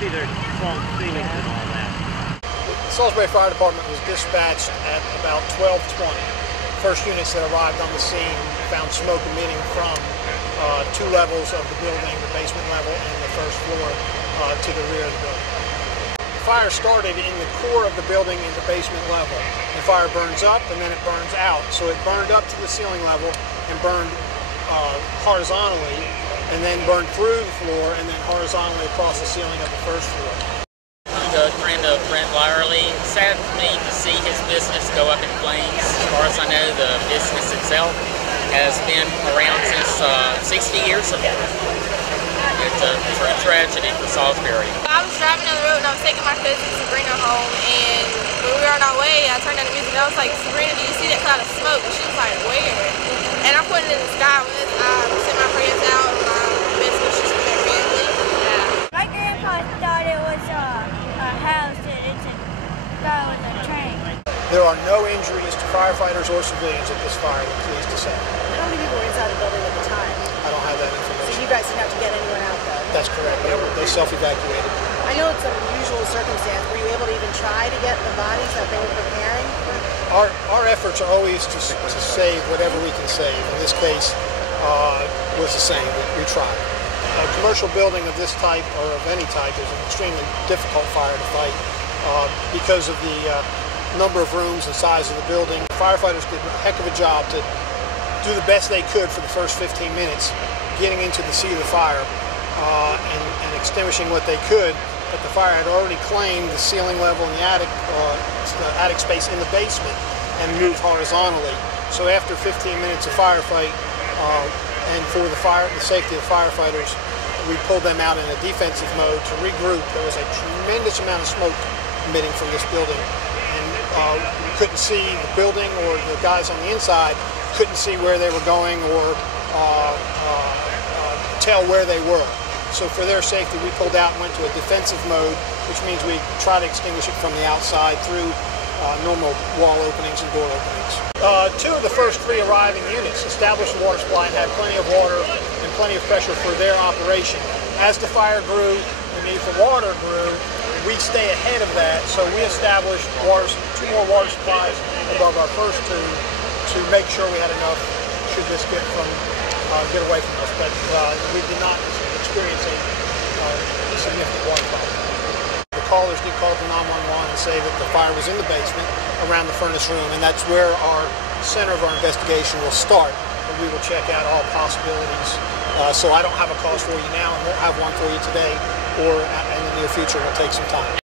see there's false ceilings and all that. The Salisbury Fire Department was dispatched at about 12:20. First units that arrived on the scene found smoke emitting from 2 levels of the building, the basement level and the first floor to the rear of the building. The fire started in the core of the building in the basement level. The fire burns up and then it burns out. So it burned up to the ceiling level and burned horizontally, and then burned through the floor and then horizontally across the ceiling of the first floor. I'm a friend of Brent Lyerly. Sad for me to see his business go up in flames. As far as I know, the business itself has been around since 60 years ago. It's a true tragedy for Salisbury. I was driving down the road and I was taking my cousin Sabrina home, and when we were on our way, I turned on the music and I was like, "Sabrina, do you see that cloud of smoke?" And she was like, "Where?" And I pointed in the sky with sent my friends out and my best wishes for their family. Yeah. My grandpa thought it was a house and it's a guy with a train. There are no injuries to firefighters or civilians at this fire, I'm pleased to say. How many people were inside the building at the time? I don't have that information. So you guys didn't have to get anyone out though? That's correct. They self-evacuated. I know it's an unusual circumstance. Were you able to even try to get the bodies that they were preparing? Our efforts are always to save whatever we can save. In this case, was the same. We tried. A commercial building of this type or of any type is an extremely difficult fire to fight because of the number of rooms and size of the building. Firefighters did a heck of a job to do the best they could for the first 15 minutes, getting into the seat of the fire and extinguishing what they could. But the fire had already claimed the ceiling level and the attic space in the basement and moved horizontally. So after 15 minutes of firefight, and for the safety of the firefighters, we pulled them out in a defensive mode to regroup. There was a tremendous amount of smoke emitting from this building, and we couldn't see the building, or the guys on the inside couldn't see where they were going or tell where they were. So for their safety, we pulled out and went to a defensive mode, which means we try to extinguish it from the outside through normal wall openings and door openings. 2 of the first 3 arriving units established a water supply and had plenty of water and plenty of pressure for their operation. As the fire grew, the need for water grew, we'd stay ahead of that, so we established 2 more water supplies above our first 2 to make sure we had enough should this get away from us. But we did not experience a significant water problem. The callers did call to 911 and say that the fire was in the basement around the furnace room, and that's where our center of our investigation will start. And we will check out all possibilities. So I don't have a cause for you now, and won't have one for you today or in the near future. It will take some time.